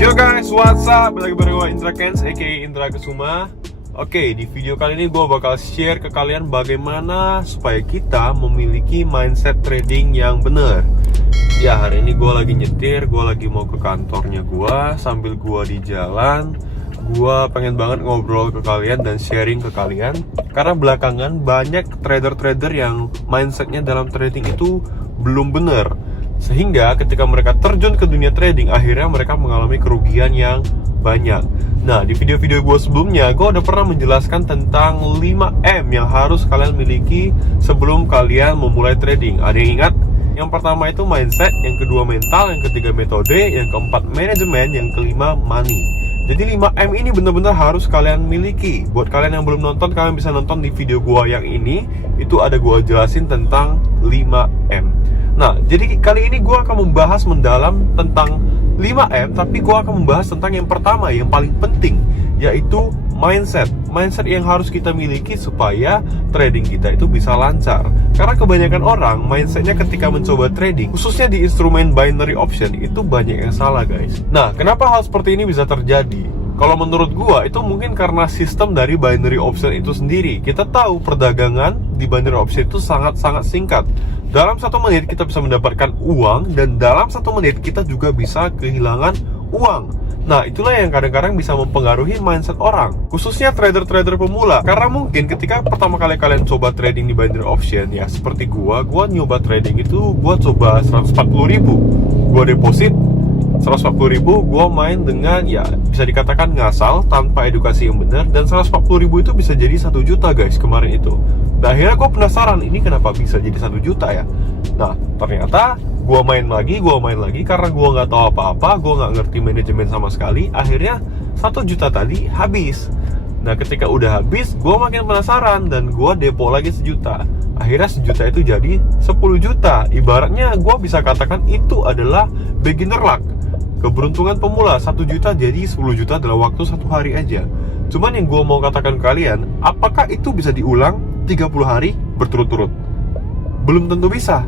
Yo guys, what's up? Balik bareng gue Indra Kens, aka Indra Kesuma. Oke, di video kali ini gue bakal share ke kalian bagaimana supaya kita memiliki mindset trading yang benar. Ya, hari ini gue lagi nyetir, gue lagi mau ke kantornya gue. Sambil gue di jalan, gue pengen banget ngobrol ke kalian dan sharing ke kalian. Karena belakangan banyak trader-trader yang mindsetnya dalam trading itu belum benar. Sehingga ketika mereka terjun ke dunia trading, akhirnya mereka mengalami kerugian yang banyak. Nah, di video-video gue sebelumnya, gue udah pernah menjelaskan tentang 5M yang harus kalian miliki sebelum kalian memulai trading. Ada yang ingat? Yang pertama itu mindset, yang kedua mental, yang ketiga metode, yang keempat manajemen, yang kelima money. Jadi 5M ini benar-benar harus kalian miliki. Buat kalian yang belum nonton, kalian bisa nonton di video gue yang ini. Itu ada gue jelasin tentang 5M. Nah, jadi kali ini gue akan membahas mendalam tentang 5M, tapi gue akan membahas tentang yang pertama, yang paling penting, yaitu mindset. Mindset yang harus kita miliki supaya trading kita itu bisa lancar. Karena kebanyakan orang, mindsetnya ketika mencoba trading, khususnya di instrumen binary option, itu banyak yang salah guys. Nah, kenapa hal seperti ini bisa terjadi? Kalau menurut gua, itu mungkin karena sistem dari binary option itu sendiri. Kita tahu perdagangan di binary option itu sangat-sangat singkat. Dalam 1 menit kita bisa mendapatkan uang, dan dalam 1 menit kita juga bisa kehilangan uang. Nah, itulah yang kadang-kadang bisa mempengaruhi mindset orang, khususnya trader-trader pemula. Karena mungkin ketika pertama kali kalian coba trading di binary option, ya seperti gua nyoba trading itu, gua coba 140.000, gua deposit 140.000, gue main dengan ya bisa dikatakan ngasal, tanpa edukasi yang benar. Dan 140.000 itu bisa jadi 1 juta guys kemarin itu. Nah, akhirnya gue penasaran, ini kenapa bisa jadi 1 juta ya. Nah, ternyata gue main lagi karena gue nggak tahu apa-apa, gue nggak ngerti manajemen sama sekali. Akhirnya 1 juta tadi habis. Nah, ketika udah habis, gue makin penasaran dan gue depo lagi 1 juta. Akhirnya 1 juta itu jadi 10 juta. Ibaratnya gue bisa katakan itu adalah beginner luck, keberuntungan pemula. 1 juta jadi 10 juta dalam waktu 1 hari aja. Cuman yang gue mau katakan ke kalian, apakah itu bisa diulang 30 hari berturut-turut? Belum tentu bisa.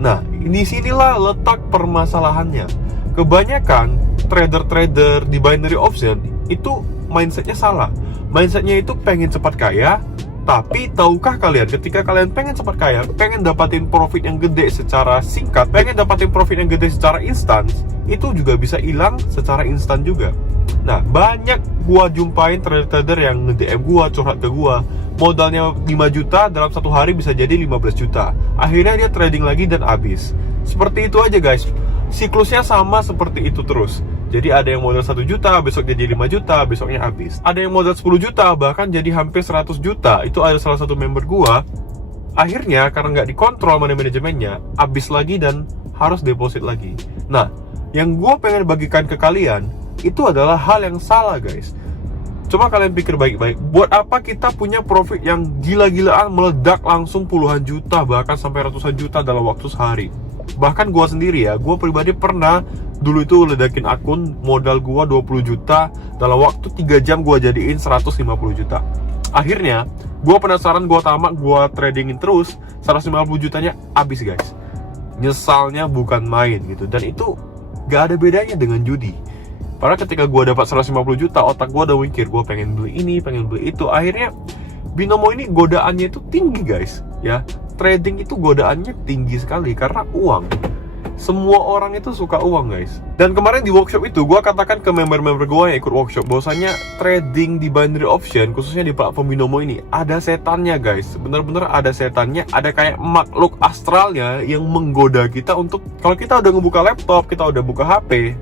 Nah, di sinilah letak permasalahannya. Kebanyakan trader-trader di binary option itu mindsetnya salah. Mindsetnya itu pengen cepat kaya. Tapi tahukah kalian, ketika kalian pengen cepat kaya, pengen dapatin profit yang gede secara singkat, pengen dapatin profit yang gede secara instan, itu juga bisa hilang secara instan juga. Nah, banyak gua jumpain trader-trader yang nge-DM gua, curhat ke gua, modalnya 5 juta, dalam 1 hari bisa jadi 15 juta. Akhirnya dia trading lagi dan habis. Seperti itu aja guys. Siklusnya sama seperti itu terus. Jadi ada yang modal 1 juta, besok jadi 5 juta, besoknya habis. Ada yang modal 10 juta, bahkan jadi hampir 100 juta. Itu ada salah satu member gua. Akhirnya karena nggak dikontrol manajemennya, habis lagi dan harus deposit lagi. Nah, yang gua pengen bagikan ke kalian, itu adalah hal yang salah guys. Coba kalian pikir baik-baik, buat apa kita punya profit yang gila-gilaan meledak langsung puluhan juta, bahkan sampai ratusan juta dalam waktu sehari. Bahkan gua sendiri ya, gua pribadi pernah dulu itu ledakin akun, modal gua 20 juta, dalam waktu 3 jam gua jadiin 150 juta. Akhirnya gua penasaran, gua tamak, gua tradingin terus, 150 jutanya habis guys. Nyesalnya bukan main gitu. Dan itu gak ada bedanya dengan judi. Karena ketika gua dapat 150 juta, otak gua udah mikir, gua pengen beli ini, pengen beli itu. Akhirnya binomo ini godaannya itu tinggi guys ya. Trading itu godaannya tinggi sekali karena uang. Semua orang itu suka uang guys. Dan kemarin di workshop itu gue katakan ke member-member gue yang ikut workshop, bahwasanya trading di binary option, khususnya di platform binomo ini, ada setannya guys. Bener-bener ada setannya. Ada kayak makhluk astralnya yang menggoda kita untuk, kalau kita udah ngebuka laptop, kita udah buka HP,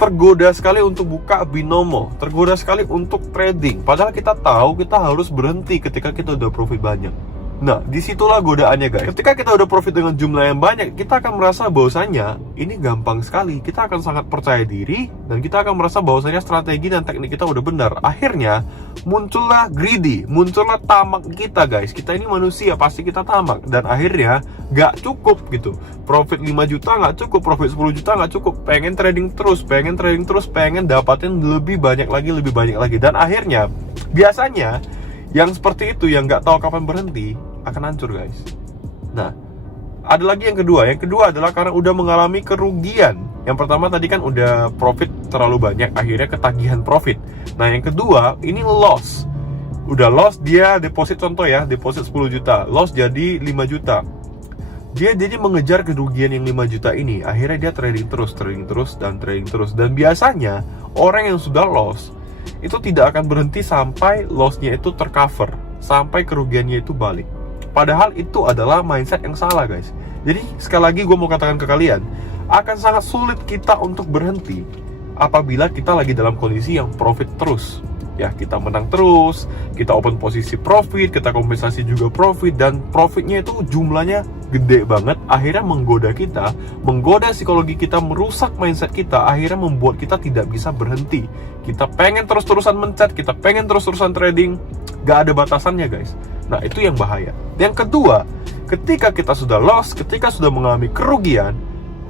tergoda sekali untuk buka binomo, tergoda sekali untuk trading. Padahal kita tahu kita harus berhenti ketika kita udah profit banyak. Nah, disitulah godaannya guys. Ketika kita udah profit dengan jumlah yang banyak, kita akan merasa bahwasanya ini gampang sekali. Kita akan sangat percaya diri, dan kita akan merasa bahwasanya strategi dan teknik kita udah benar. Akhirnya muncullah greedy, muncullah tamak kita guys. Kita ini manusia, pasti kita tamak. Dan akhirnya gak cukup gitu. Profit 5 juta gak cukup, profit 10 juta gak cukup. Pengen trading terus, pengen dapatin lebih banyak lagi. Dan akhirnya biasanya yang seperti itu, yang gak tahu kapan berhenti, akan hancur guys. Nah, ada lagi yang kedua. Yang kedua adalah karena udah mengalami kerugian. Yang pertama tadi kan udah profit terlalu banyak, akhirnya ketagihan profit. Nah yang kedua, ini loss. Udah loss, dia deposit, contoh ya, deposit 10 juta, loss jadi 5 juta. Dia jadi mengejar kerugian yang 5 juta ini. Akhirnya dia trading terus. Dan biasanya orang yang sudah loss itu tidak akan berhenti sampai lossnya itu tercover, sampai kerugiannya itu balik. Padahal itu adalah mindset yang salah, guys. Jadi sekali lagi gue mau katakan ke kalian, akan sangat sulit kita untuk berhenti apabila kita lagi dalam kondisi yang profit terus. Ya, kita menang terus, kita open posisi profit, kita kompensasi juga profit, dan profitnya itu jumlahnya gede banget. Akhirnya menggoda kita, menggoda psikologi kita, merusak mindset kita, akhirnya membuat kita tidak bisa berhenti. Kita pengen terus-terusan mencet, kita pengen terus-terusan trading, gak ada batasannya, guys. Nah, itu yang bahaya. Yang kedua, ketika kita sudah loss, ketika sudah mengalami kerugian,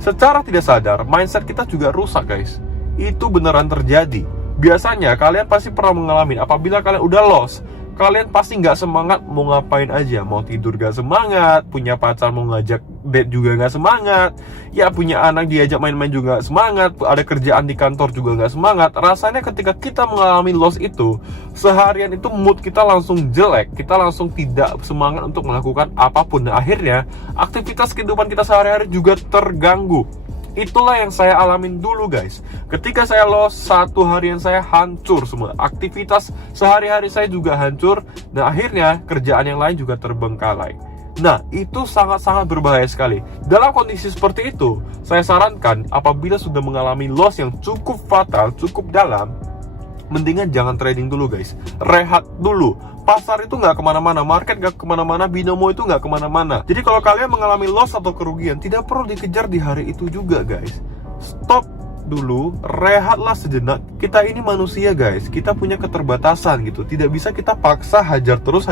secara tidak sadar, mindset kita juga rusak, guys. Itu beneran terjadi. Biasanya kalian pasti pernah mengalami, apabila kalian udah loss, kalian pasti nggak semangat mau ngapain aja. Mau tidur gak semangat, punya pacar mau ngajak date juga nggak semangat, ya punya anak diajak main-main juga nggak semangat, ada kerjaan di kantor juga nggak semangat. Rasanya ketika kita mengalami loss itu, seharian itu mood kita langsung jelek, kita langsung tidak semangat untuk melakukan apapun. Dan akhirnya aktivitas kehidupan kita sehari-hari juga terganggu. Itulah yang saya alamin dulu, guys. Ketika saya loss, satu harian saya hancur semua. Aktivitas sehari-hari saya juga hancur. Dan akhirnya kerjaan yang lain juga terbengkalai. Nah, itu sangat-sangat berbahaya sekali. Dalam kondisi seperti itu, saya sarankan apabila sudah mengalami loss yang cukup fatal, cukup dalam, mendingan jangan trading dulu, guys. Rehat dulu. Pasar itu nggak kemana-mana, market nggak kemana-mana, binomo itu nggak kemana-mana. Jadi kalau kalian mengalami loss atau kerugian, tidak perlu dikejar di hari itu juga, guys. Stop dulu, rehatlah sejenak. Kita ini manusia, guys. Kita punya keterbatasan gitu. Tidak bisa kita paksa hajar terus.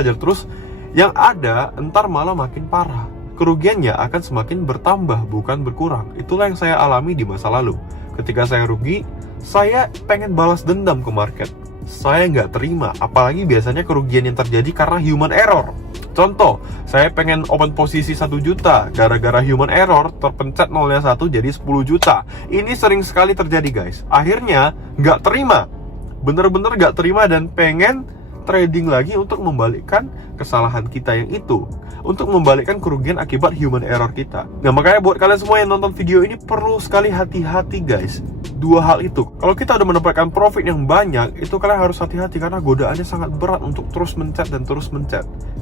Yang ada, entar malah makin parah. Kerugiannya akan semakin bertambah, bukan berkurang. Itulah yang saya alami di masa lalu. Ketika saya rugi, saya pengen balas dendam ke market. Saya nggak terima, apalagi biasanya kerugian yang terjadi karena human error. Contoh, saya pengen open posisi 1 juta, gara-gara human error terpencet 0-1 jadi 10 juta. Ini sering sekali terjadi, guys. Akhirnya nggak terima, bener-bener nggak terima, dan pengen trading lagi untuk membalikkan kesalahan kita yang itu, untuk membalikkan kerugian akibat human error kita. Nah, makanya buat kalian semua yang nonton video ini perlu sekali hati-hati, guys. Dua hal itu, kalau kita udah mendapatkan profit yang banyak, itu kalian harus hati-hati karena godaannya sangat berat untuk terus mencet.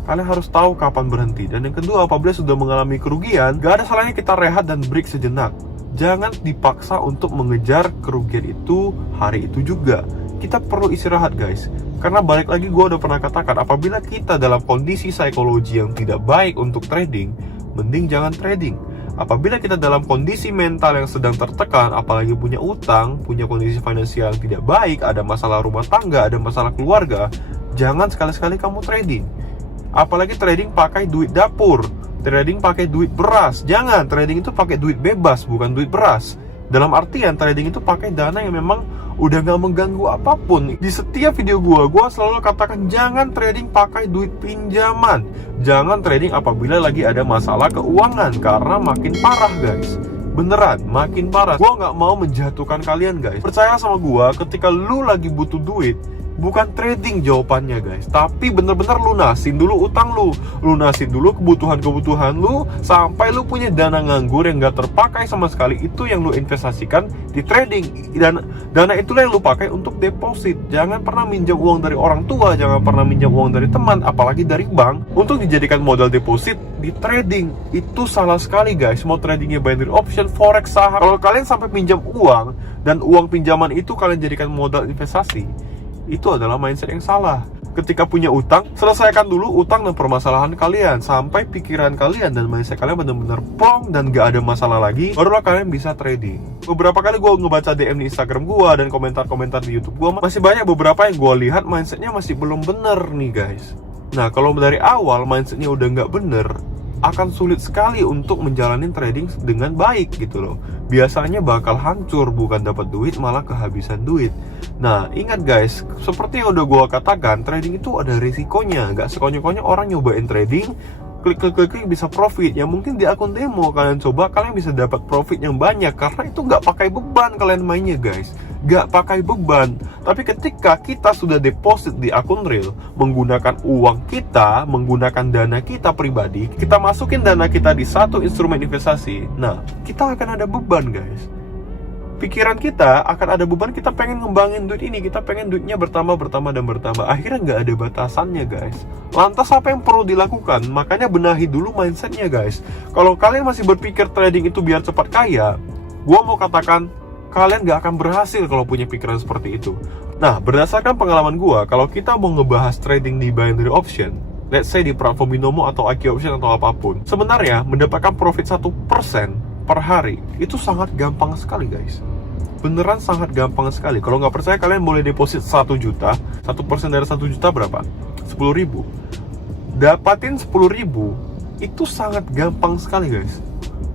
Kalian harus tahu kapan berhenti. Dan yang kedua, apabila sudah mengalami kerugian, gak ada salahnya kita rehat dan break sejenak. Jangan dipaksa untuk mengejar kerugian itu hari itu juga. Kita perlu istirahat, guys. Karena balik lagi, gue udah pernah katakan, apabila kita dalam kondisi psikologi yang tidak baik untuk trading, mending jangan trading. Apabila kita dalam kondisi mental yang sedang tertekan, apalagi punya utang, punya kondisi finansial yang tidak baik, ada masalah rumah tangga, ada masalah keluarga, jangan sekali-sekali kamu trading. Apalagi trading pakai duit dapur, trading pakai duit beras. Jangan, trading itu pakai duit bebas, bukan duit beras. Dalam artian, trading itu pakai dana yang memang udah gak mengganggu apapun. Di setiap video gue selalu katakan jangan trading pakai duit pinjaman. Jangan trading apabila lagi ada masalah keuangan, karena makin parah, guys. Beneran, makin parah. Gue gak mau menjatuhkan kalian, guys. Percaya sama gue, ketika lu lagi butuh duit, bukan trading jawabannya, guys, tapi bener-bener lunasin dulu utang lu, lunasin dulu kebutuhan lu, sampai lu punya dana nganggur yang gak terpakai sama sekali. Itu yang lu investasikan di trading, dan dana itulah yang lu pakai untuk deposit. Jangan pernah minjam uang dari orang tua, jangan pernah minjam uang dari teman, apalagi dari bank, untuk dijadikan modal deposit di trading. Itu salah sekali, guys. Mau tradingnya binary option, forex, saham, kalau kalian sampai pinjam uang, dan uang pinjaman itu kalian jadikan modal investasi, itu adalah mindset yang salah. Ketika punya utang, selesaikan dulu utang dan permasalahan kalian, sampai pikiran kalian dan mindset kalian benar-benar plong dan gak ada masalah lagi, barulah kalian bisa trading. Beberapa kali gue ngebaca DM di Instagram gue dan komentar-komentar di YouTube gue, masih banyak beberapa yang gue lihat mindsetnya masih belum bener nih, guys. Nah, kalau dari awal mindsetnya udah gak bener, akan sulit sekali untuk menjalani trading dengan baik gitu loh. Biasanya bakal hancur, bukan dapat duit malah kehabisan duit. Nah, ingat guys, seperti yang udah gue katakan, trading itu ada risikonya. Gak sekonyong-konyong orang nyobain trading klik bisa profit. Ya mungkin di akun demo kalian coba, kalian bisa dapat profit yang banyak karena itu nggak pakai beban kalian mainnya guys, nggak pakai beban. Tapi ketika kita sudah deposit di akun real menggunakan uang kita, menggunakan dana kita pribadi, kita masukin dana kita di satu instrumen investasi, nah kita akan ada beban guys. Pikiran kita akan ada beban, kita pengen ngembangin duit ini, kita pengen duitnya bertambah, akhirnya nggak ada batasannya guys. Lantas apa yang perlu dilakukan? Makanya benahi dulu mindsetnya guys. Kalau kalian masih berpikir trading itu biar cepat kaya, gua mau katakan kalian nggak akan berhasil kalau punya pikiran seperti itu. Nah, berdasarkan pengalaman gua, kalau kita mau ngebahas trading di binary option, let's say di platform Binomo atau IQ option atau apapun, sebenarnya mendapatkan profit 1% per hari itu sangat gampang sekali guys. Beneran sangat gampang sekali. Kalau nggak percaya, kalian boleh deposit 1 juta. 1% dari 1 juta berapa? 10.000. Dapatin 10.000 itu sangat gampang sekali guys.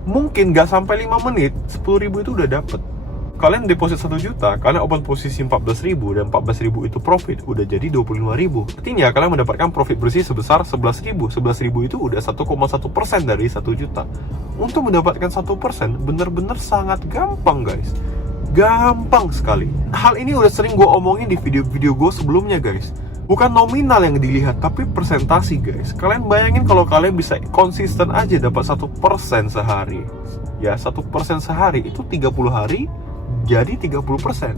Mungkin nggak sampai 5 menit 10.000 itu udah dapet. Kalian deposit 1 juta, kalian open posisi 14.000, dan 14.000 itu profit, udah jadi 25.000. Artinya kalian mendapatkan profit bersih sebesar 11.000. 11.000 itu udah 1,1% dari 1 juta. Untuk mendapatkan 1% bener-bener sangat gampang guys. Gampang sekali. Hal ini udah sering gue omongin di video-video gue sebelumnya guys. Bukan nominal yang dilihat, tapi persentasi guys. Kalian bayangin kalau kalian bisa konsisten aja dapat 1% sehari. Ya 1% sehari itu 30 hari jadi 30%.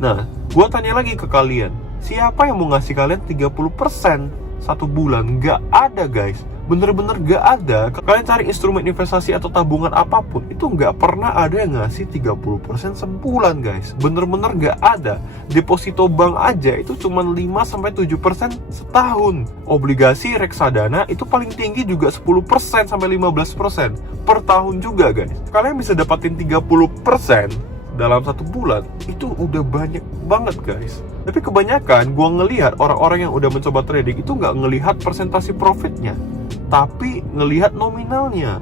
Nah, gue tanya lagi ke kalian, siapa yang mau ngasih kalian 30% satu bulan? Gak ada guys, bener-bener gak ada. Kalian cari instrumen investasi atau tabungan apapun, itu gak pernah ada yang ngasih 30% sebulan guys. Bener-bener gak ada. Deposito bank aja itu cuma 5-7% setahun. Obligasi reksadana itu paling tinggi juga 10% sampai 15% per tahun juga guys. Kalian bisa dapatin 30% dalam 1 bulan, itu udah banyak banget guys. Tapi kebanyakan gue ngelihat orang-orang yang udah mencoba trading itu nggak ngelihat persentasi profitnya, tapi ngelihat nominalnya.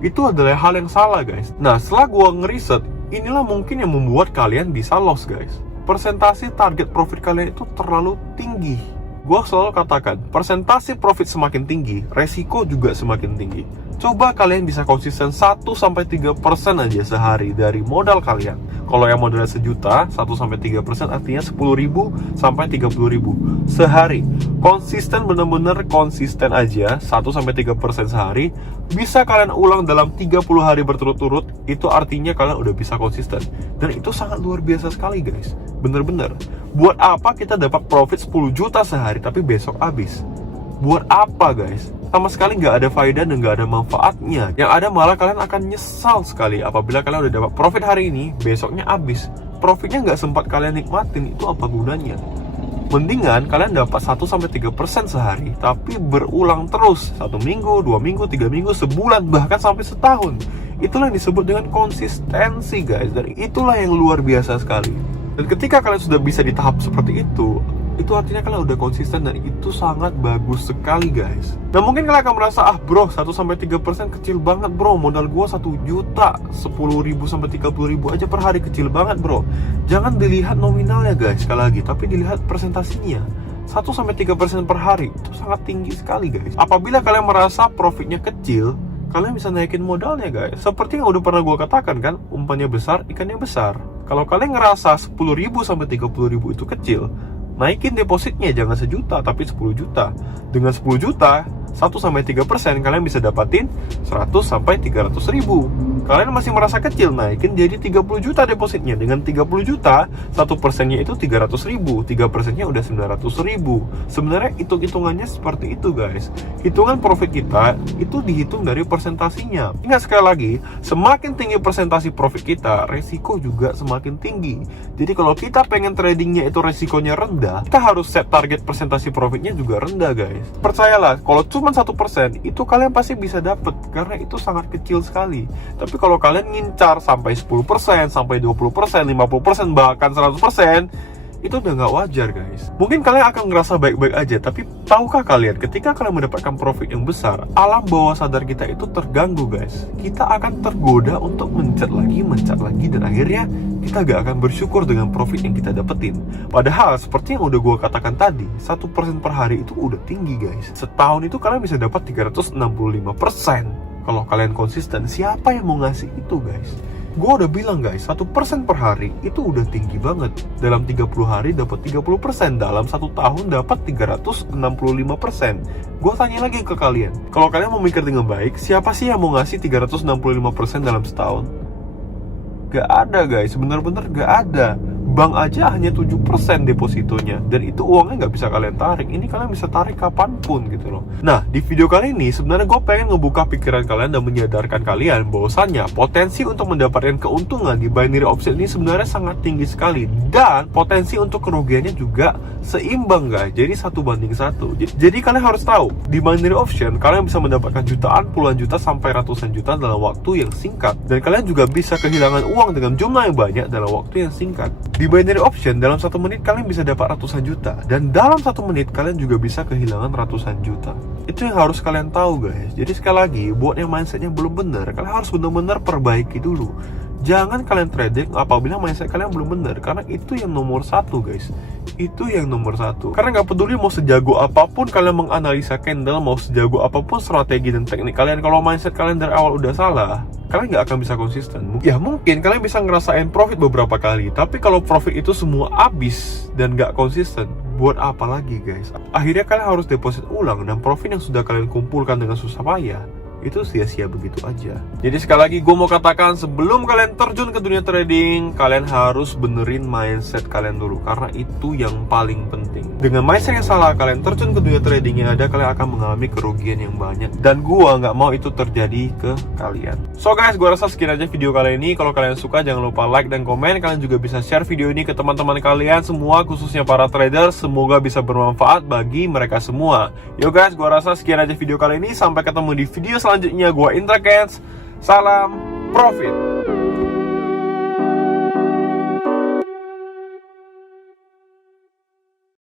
Itu adalah hal yang salah guys. Nah, setelah gue ngeriset, inilah mungkin yang membuat kalian bisa loss guys. Persentasi target profit kalian itu terlalu tinggi. Gue selalu katakan, persentasi profit semakin tinggi, resiko juga semakin tinggi. Coba kalian bisa konsisten 1-3% aja sehari dari modal kalian. Kalau yang modalnya sejuta, 1-3% artinya 10.000 sampai 30.000 sehari. Konsisten, bener-bener konsisten aja 1-3% sehari. Bisa kalian ulang dalam 30 hari berturut-turut, itu artinya kalian udah bisa konsisten. Dan itu sangat luar biasa sekali guys. Bener-bener. Buat apa kita dapat profit 10 juta sehari tapi besok habis? Buat apa guys? Sama sekali nggak ada faedah dan nggak ada manfaatnya. Yang ada malah kalian akan nyesal sekali apabila kalian udah dapat profit hari ini, besoknya habis. Profitnya nggak sempat kalian nikmatin, itu apa gunanya? Mendingan kalian dapat 1-3% sehari, tapi berulang terus 1 minggu, 2 minggu, 3 minggu, sebulan, bahkan sampai setahun. Itulah yang disebut dengan konsistensi guys. Dan itulah yang luar biasa sekali. Dan ketika kalian sudah bisa di tahap seperti itu artinya kalian udah konsisten, dan itu sangat bagus sekali guys. Nah, mungkin kalian akan merasa, bro, 1-3% kecil banget bro, modal gua 1 juta, 10.000 sampai 30.000 aja per hari, kecil banget bro. Jangan dilihat nominalnya guys, sekali lagi, tapi dilihat presentasinya. 1-3% per hari itu sangat tinggi sekali guys. Apabila kalian merasa profitnya kecil, kalian bisa naikin modalnya guys. Seperti yang udah pernah gue katakan kan, umpannya besar, ikannya besar. Kalau kalian ngerasa 10.000 sampai 30.000 itu kecil, naikin depositnya, jangan sejuta tapi 10 juta. Dengan 10 juta, 1-3% kalian bisa dapatin 100-300.000. Kalian masih merasa kecil, naikin jadi 30 juta depositnya. Dengan 30 juta, 1%-nya itu 300.000, 3%-nya udah 900.000. Sebenarnya hitung-hitungannya seperti itu guys. Hitungan profit kita itu dihitung dari persentasinya. Ingat sekali lagi, semakin tinggi persentasi profit kita, resiko juga semakin tinggi. Jadi kalau kita pengen tradingnya itu resikonya rendah, kita harus set target persentasi profitnya juga rendah guys. Percayalah, kalau cuma 1%, itu kalian pasti bisa dapet, karena itu sangat kecil sekali. Tapi kalau kalian ngincar sampai 10%, sampai 20%, 50%, bahkan 100%, itu udah nggak wajar guys. Mungkin kalian akan ngerasa baik-baik aja, tapi tahukah kalian ketika kalian mendapatkan profit yang besar, alam bawah sadar kita itu terganggu guys. Kita akan tergoda untuk mencat lagi, dan akhirnya kita gak akan bersyukur dengan profit yang kita dapetin. Padahal seperti yang udah gue katakan tadi, 1% per hari itu udah tinggi guys. Setahun itu kalian bisa dapat 365%. Kalau kalian konsisten, siapa yang mau ngasih itu guys? Gue udah bilang guys, 1% per hari itu udah tinggi banget. Dalam 30 hari dapat 30%, dalam 1 tahun dapat 365%. Gue tanya lagi ke kalian, kalau kalian mau mikir dengan baik, siapa sih yang mau ngasih 365% dalam setahun? Gak ada guys, bener-bener gak ada. Bank aja hanya 7% depositonya, dan itu uangnya nggak bisa kalian tarik. Ini kalian bisa tarik kapanpun gitu loh. Nah, di video kali ini sebenarnya gue pengen ngebuka pikiran kalian dan menyadarkan kalian bahwasannya potensi untuk mendapatkan keuntungan di binary option ini sebenarnya sangat tinggi sekali, dan potensi untuk kerugiannya juga seimbang guys. Jadi 1:1. Jadi kalian harus tahu, di binary option kalian bisa mendapatkan jutaan, puluhan juta, sampai ratusan juta dalam waktu yang singkat, dan kalian juga bisa kehilangan uang dengan jumlah yang banyak dalam waktu yang singkat. Di binary option, dalam 1 menit kalian bisa dapat ratusan juta, dan dalam 1 menit kalian juga bisa kehilangan ratusan juta. Itu yang harus kalian tahu guys. Jadi sekali lagi, buat yang mindsetnya belum benar, kalian harus benar-benar perbaiki dulu. Jangan kalian trading apabila mindset kalian belum benar, karena itu yang nomor 1 guys. Itu yang nomor 1. Karena nggak peduli mau sejago apapun kalian menganalisa candle, mau sejago apapun strategi dan teknik kalian, kalau mindset kalian dari awal udah salah, kalian nggak akan bisa konsisten. Ya mungkin kalian bisa ngerasain profit beberapa kali, tapi kalau profit itu semua habis dan nggak konsisten, buat apa lagi guys? Akhirnya kalian harus deposit ulang, dan profit yang sudah kalian kumpulkan dengan susah payah itu sia-sia begitu aja. Jadi sekali lagi gue mau katakan, sebelum kalian terjun ke dunia trading, kalian harus benerin mindset kalian dulu, karena itu yang paling penting. Dengan mindset yang salah kalian terjun ke dunia trading yang ada, kalian akan mengalami kerugian yang banyak, dan gue nggak mau itu terjadi ke kalian. So guys, gue rasa sekian aja video kali ini. Kalau kalian suka, jangan lupa like dan komen. Kalian juga bisa share video ini ke teman-teman kalian semua, khususnya para trader. Semoga bisa bermanfaat bagi mereka semua. Yo guys, gue rasa sekian aja video kali ini. Sampai ketemu di video selanjutnya. Gue Indra Kens. Salam profit.